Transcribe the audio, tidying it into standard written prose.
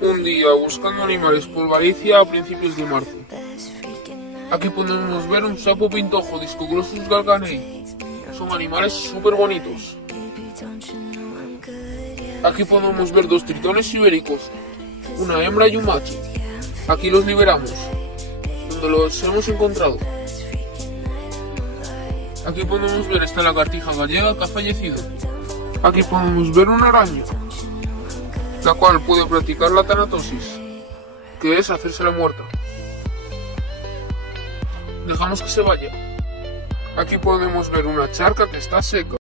Un día buscando animales por Galicia a principios de marzo. Aquí podemos ver un sapo pintojo, Discoglossus galganei. Son animales súper bonitos. Aquí podemos ver dos tritones ibéricos, una hembra y un macho. Aquí los liberamos, donde los hemos encontrado. Aquí podemos ver esta lagartija gallega que ha fallecido. Aquí podemos ver una araña, la cual puede practicar la tanatosis, que es hacerse la muerta. Dejamos que se vaya. Aquí podemos ver una charca que está seca.